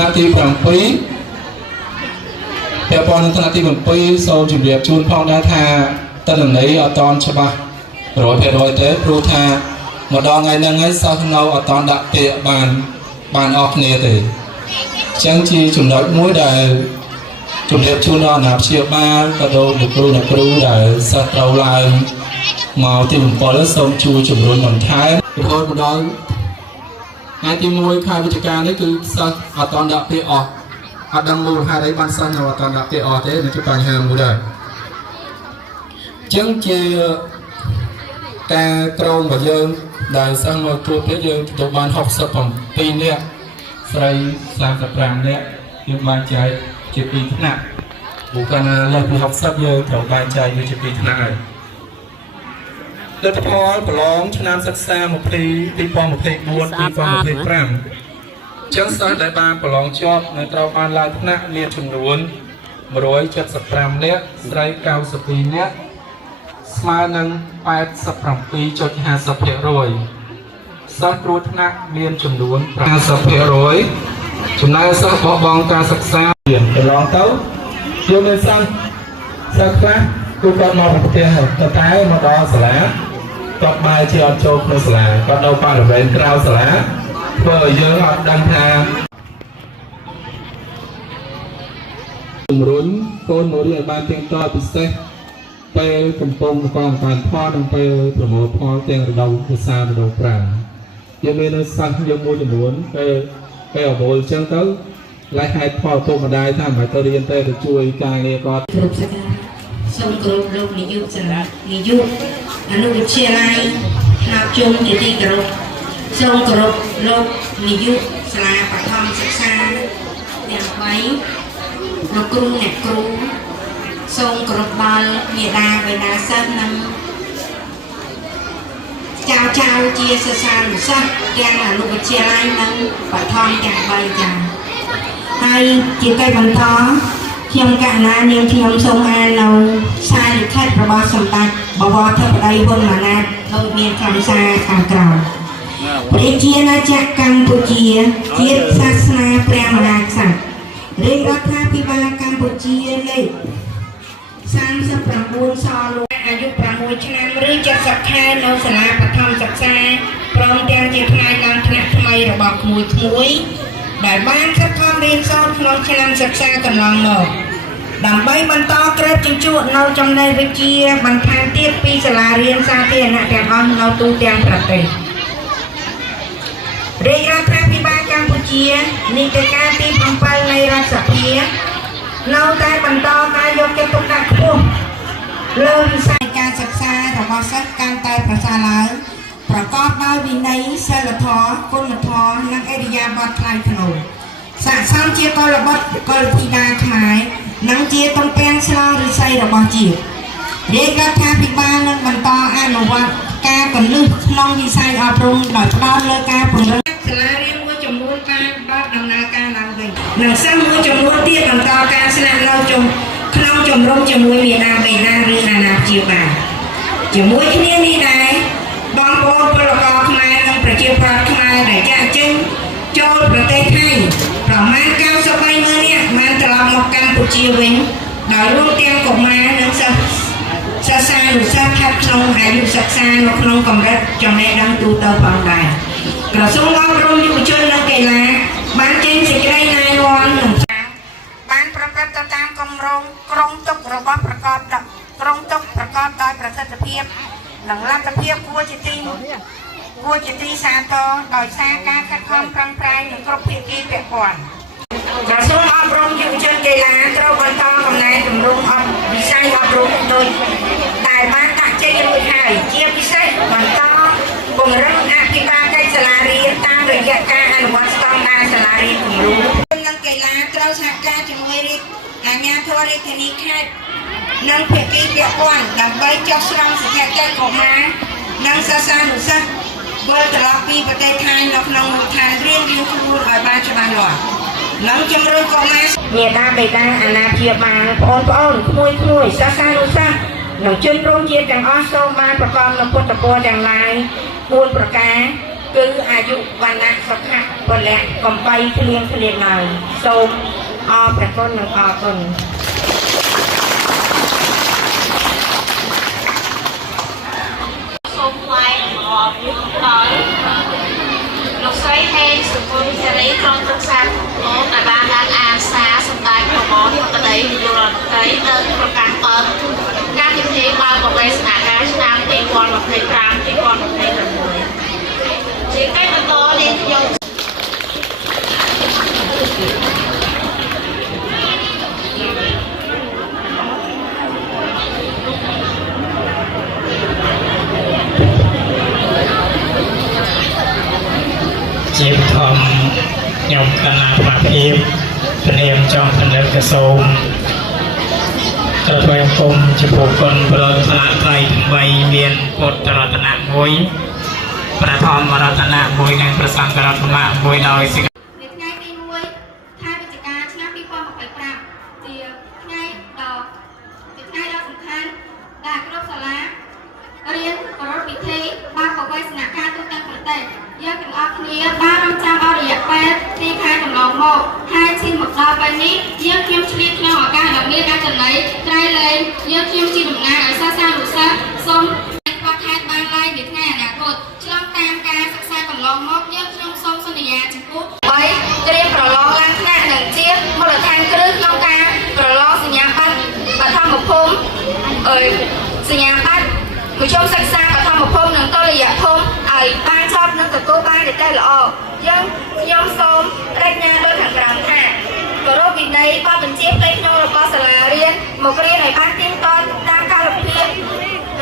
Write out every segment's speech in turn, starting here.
นาทีปรำปีแต่พอในนาทีปรำปีโซจุดเรียบจูนพองได้ทาตอนไหนเอาตอนฉบับ100%เตะรู้ทามาดองไงนั่งไงซาเงาเอาตอนดักเตะบานออกเนี่ยเตะช่างจีจุดน้อยมุ้ยได้จุดเรียบจูนนอนหนับเชียบมากระโดดนักรู้ได้สัตว์เราลายมาที่ผมพอแล้วส่งจูจุดรุนหนุนท้ายโทษมาดองงานที่มวยคายวิจการนี่คือสัตว์เอาตอนดักเตะออกอัดดังมูหาได้บานสั้นเอาตอนดักเตะออกเตะในจุดปลายหางมูได้ช่างจีการตรงกับเยิงได้สร้างมาตัวเพื่อเยิงตัวบ้าน60 ปีเนี่ยใส่30 เนี่ยยังบานใจจะปีขนาดบุคคลเราปี60เยิงแถวบานใจอยู่จะปีขนาดโดยเฉพาะประลองชนะศึกษาหมดปีปองหมดปีบวชปีปองหมดปีพรำช่างสร้างได้บานประลองชอบในตราบานลายขนาดเนี่ยจำนวน175 เนี่ยใส่90 ปีเนี่ยสมานัง87 ปีจด50%สักรูทนะเรียนจำนวน50%จำนวนสักบองการศึกษาเรียนไปลองเต้าโยนเลยสักครั้งกูก็มาประเทศจะตายมาดอสละก็มาเชียร์โจกมาสละก็เอาปลาหรือเป็นกราวสละเพื่อเยอะอัดดังทางรุ่นโกนโมเรียบานเพียงต่อพิเศษไปกำปงกองการพ่อลงไปโปรโมทพ่อเตียงระดับภาษาระดับปรายังมีในสังยังมวยจำนวนไปเอาโบยเชิงเต้าไล่ให้พ่อโตมาได้ถ้าหมายตัวเรียนเต้จะช่วยการเรียนก่อนกรุบสักทรงกรุบโลกนิยุจังนิยุอนุวิเชียไลนาบจุงนิติกรุบทรงกรุบโลกนิยุสลาปะทองศึกษาอย่างไว้นกกรุงเน็ตกรุงทรงกรบบอลเมียดาเวลาเส้นนั้นเจ้าเจียสานสักแกงลูกเชียไล่นั้นปะทองจากใบจังให้จีไก่บรรทอเทียมกะนาเนียมเทียมทรงอาเราชาลิขัดประบาสมบัติบวรเทพไดบนมานาโดยเมียนคำซาขางกล่าวประเทศนาจักรกัมพูชีเทียศาสนาแปรมหาสัตว์เรื่องรัฐพิบาลกัมพูชีเลย39 ซอลอายุ6 ឆ្នាំឬ70 ខែនៅសាលាបឋមសិក្សាព្រមទាំងជាផ្នែកឡើងថ្នាក់ថ្មីរបស់ក្មួយដែលបានខិតខំរៀនសូត្រក្នុងឆ្នាំសិក្សាកន្លងមកដើម្បីបន្តក្រេបជញ្ជក់នៅចំណេះវិជ្ជាបន្ថែមទៀតពីសាលារៀនសាធារណៈទាំងអស់នៅទូទាំងប្រទេសរាជរដ្ឋាភិបាលកម្ពុជានីតិកាលទី7នៃរដ្ឋសភានៅតែបន្តការយកចិត្តទុកដាក់ខ្ពស់លើវិស័យការសិក្សារបស់សិស្សកាន់តែប្រសើរឡើងប្រកបដោយវិន័យសិលធម៌គុណធម៌និងឥរិយាបថថ្លៃថ្នូរស័ក្តិសមជាកុលបុត្រកុលធីតាខ្មែរនិងជាទំពាំងស្នងឫស្សីរបស់ជាតិរាជរដ្ឋាភិបាលនឹងបន្តអនុវត្តការគន្លឹះក្នុងវិស័យអប់រំដោយផ្ដោតលើការពង្រឹងសាលារៀនមួយចំនួនបានបើកដំណើរការឡើងវិញនិងសិស្សមួយចំនួនទៀតបន្តការស្នាក់នៅក្នុងជំរំជាមួយមាតាបិតាឬអាណាព្យាបាលជាមួយគ្នានេះដែរបងប្អូនពលករខ្មែរនិងប្រជាពលរដ្ឋខ្មែរដែលចាក់ចេញចូលប្រទេសថៃប្រមាណ93,000 នាក់បានត្រឡប់មកកម្ពុជាវិញដោយរួមទាំងកុមារនិងសិស្សសានុសិស្សស្ថិតក្នុងអាយុសិក្សានៅក្នុងកម្រិតចំណេះដឹងទូទៅផងដែរក្រសួងអប់រំយុវជននិងកីឡាបានចេញសេចក្តីណែនាំនិងបានប្រព្រឹត្តទៅតាមគម្រោងក្រុងទុករបស់ប្រកបដោយប្រសិទ្ធភាពនិងលទ្ធភាពគួរជាទីសាទរដោយសារការខិតខំប្រឹងប្រែងនៃគ្រប់ភាគីពាក់ព័ន្ធក្រសួងអប់រំយុវជនកីឡាត្រូវបន្តកំណែទម្រង់វិស័យអប់រំដោយដែលបានដាក់ចេញរួចហើយជាពិសេសបន្តពង្រឹងអភិបាលកិច្ចសាលារៀនតាមរយៈការអនុវត្តស្តង់ដារសាលារៀនគំរូនិងកីឡាត្រូវ ធររាជធានីខេត្តនិងភាគីពាក់ព័ន្ធដើម្បីចុះស្រង់សកម្មកិច្ចកុមារនិងសិស្សានុសិស្សវិលត្រឡប់ពីប្រទេសថៃនៅក្នុងមូលដ្ឋានរៀនខ្លួនឲ្យបានច្បាស់លាស់និងជំរុញកុមារមាតាបិតាអាណាព្យាបាលបងប្អូនក្មួយសិស្សានុសិស្សនិងជនរួមជាតិទាំងអស់សូមបានប្រកបនូវពុទ្ធពរទាំងឡាយ4ប្រការគឺអាយុវណ្ណៈសុខៈពលៈកំបីគ្លៀងឡើយសូមអរព្រះគុណនិងអរគុណសូមថ្លែងអំណរដល់លោកស្រីហេងសុគន្ធសេរីក្រុមប្រឹក្សាលោកដែលបានឡើងអាសាសម្ដេចព្រះបរមក្តីនាយករដ្ឋមន្ត្រីនិងប្រកាសបិទការពិធីបើកបរិយាកាសឆ្នាំ2025-2026ជាកិច្ចបន្តនេះខ្ញុំជាបឋមខ្ញុំគណៈប្រភាពព្រាមចំផនិតកសូមក្រថ្វាយអង្គមចំពោះគុណប្រលថ្នាក់ត្រៃ8មានពុទ្ធរតនៈ1ព្រះធម្មរតនៈ1និងព្រះសង្ឃរតនៈ1ដោយសេចក្តីនៅថ្ងៃទី1ខែវិច្ឆិកាឆ្នាំ2025ជាថ្ងៃដ៏សំខាន់ដែលគ្រប់សាលារៀនប្រារព្ធពិធីបើកបរិយាកាសទូទាំងប្រទេសយើងទាំងអស់គ្នាបានរងចាំអស់រយៈពេល2ខែកន្លងមកហើយឈានមកដល់ពេលនេះយើងខ្ញុំឆ្លៀតក្នុងឱកាសដ៏មានអត្ថន័យត្រៃលែងយើងខ្ញុំជាតំណាងឲ្យសិស្សានុសិស្សសូមខ្វះខាតបានឡើយនាថ្ងៃអនាគតឆ្លងតាមការសិក្សាកន្លងមកយើងខ្ញុំសូមសន្យាចំពោះ3ត្រៀមប្រឡងឡើងថ្នាក់និងជាមូលដ្ឋានគ្រឹះក្នុងការប្រឡងសញ្ញាបត្របឋមភូមិសញ្ញាបត្រមជ្ឈមសិក្សាបឋមភូមិនិងតុល្យភូមិឲ្យបានចប់និងទទួលបានរយៈពេលល្អយើងខ្ញុំសូមរចនាដោយខាងក្រោមថាគោរពវិន័យបទបញ្ជាផ្ទៃក្នុងរបស់សាលារៀនមករៀនឲ្យបានទៀងទាត់តាមកាលភាព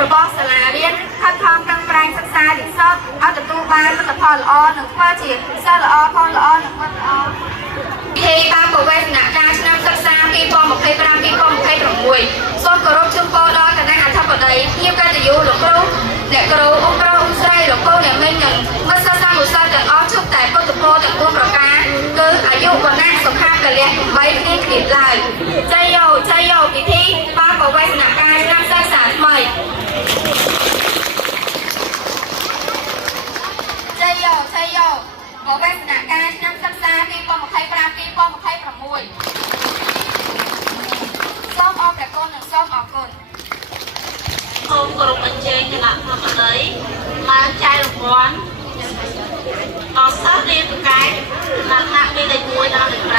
របស់សាលារៀនខិតខំប្រឹងប្រែងសិក្សានិស្សិតឲ្យទទួលបានលទ្ធផលល្អនិងធ្វើជាសិស្សល្អផងល្អនិងមិត្តល្អពីបានប្រវេសនការឆ្នាំសិក្សា2025-2026សូមគោរពជូនពរដល់គណៈអធិបតីភ្ញៀវកិត្តិយសលោកគ្រូអ្នកគ្រូអង្គគ្រូអង្គស្រីលោកគ្រូអ្នកមីងនិងមិត្តសិស្សសានុសិស្សទាំងអស់ជួបតែពុទ្ធពរទាំង4ប្រការគឺអាយុវណ្ណៈសុខៈពលៈ3គ្នាឡើយចៃយោពិធីបើកប្រវេសនការឆ្នាំសិក្សាថ្មីចៃយោប្រវេសនការឆ្នាំសិក្សា2025-2026សូមអរព្រះគុណនិងសូមអរគុណសូមគោរពអញ្ជើញគណៈប្រតិឡើងចែករង្វាន់ដល់សិស្សរៀនពូកែថ្នាក់ទី1ដល់ទី5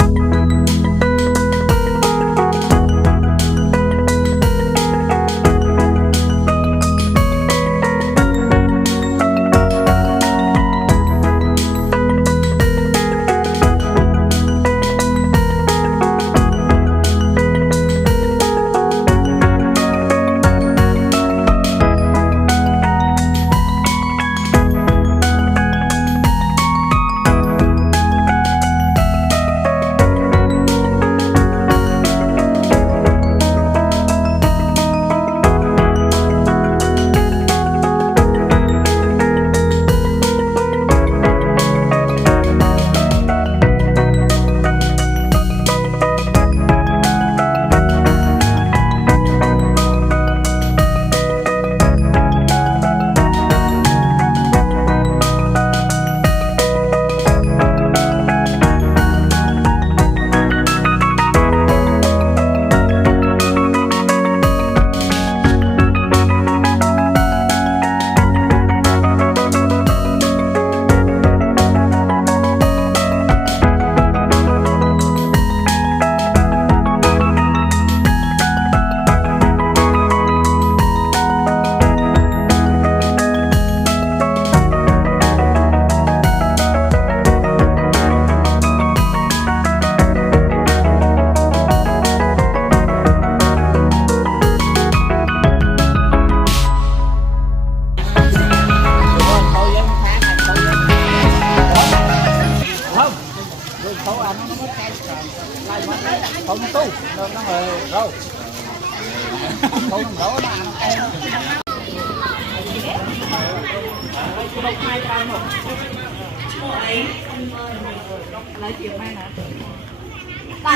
ទៅ Và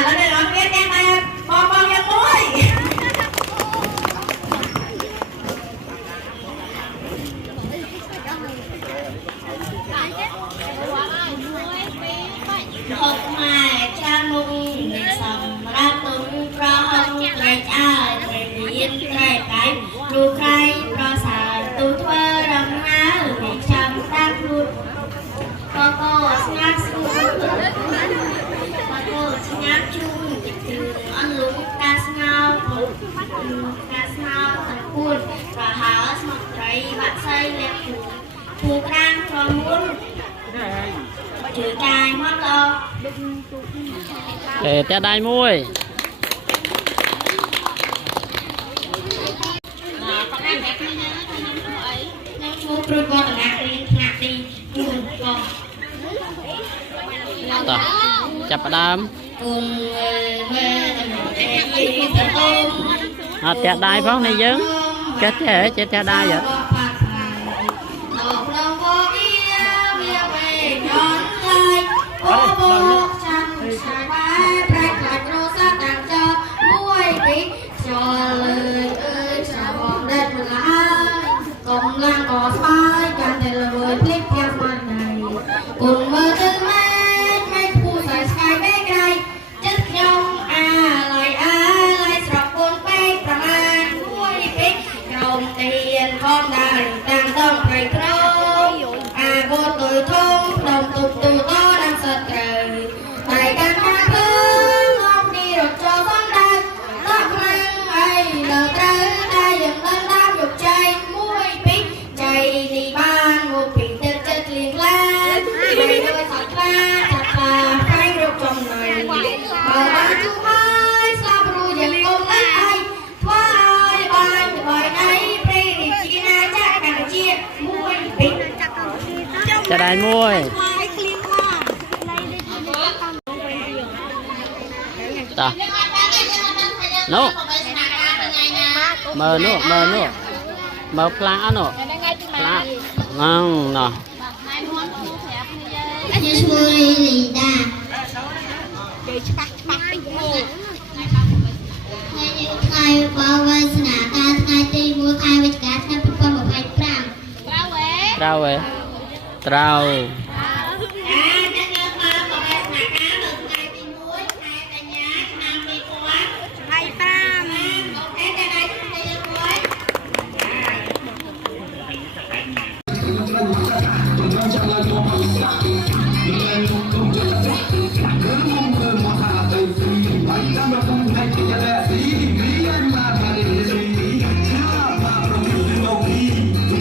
lên đây nói biết em này con nhà tôi. Học mài cha mung để sầm ra tung pro hông lại cha để yên lại cái đu khai pro xả tu thơ rầm má để chăm ta luôn cô snap cô snap chung từ ăn lúng ca snao thành cuốn và háo mặc trái bạn xây lên phù can cho muốn chữ cài mất đâu để ta đai môi chú tôi con ngạc đi buồn con ta chập đam cùng về ta đai phóng này dướng chết ta đai vậy cùng lan cỏ phai càng thể là với clip theo màn này cùng mơ tư mấy phu giải sky bé gai chất nhông lại sọc cuốn béประมาณvui bé rồng tiền con đài đang đông phải trông vô tuổi thông đồng tục từ to đang sật trời tại căn nhà thương không đi được cho con đài tóc lăng ấy lờ trái đai dần lên đam dục chay mũi bí chạy đi ban một bị chất liền la mày đôi thật là phải được trong này mà ba chú hai sao ru dần công lấy ai thoa ai ban bài ấy bây đi chỉ na cha càng chia mũi bí ta đai môi ta nô mờ mờ plang ăn nô plang ngon nè Vui lì đà ngày bao vây sna ca ngày tây mua khai với cá năm phần một ngày pram trao về trao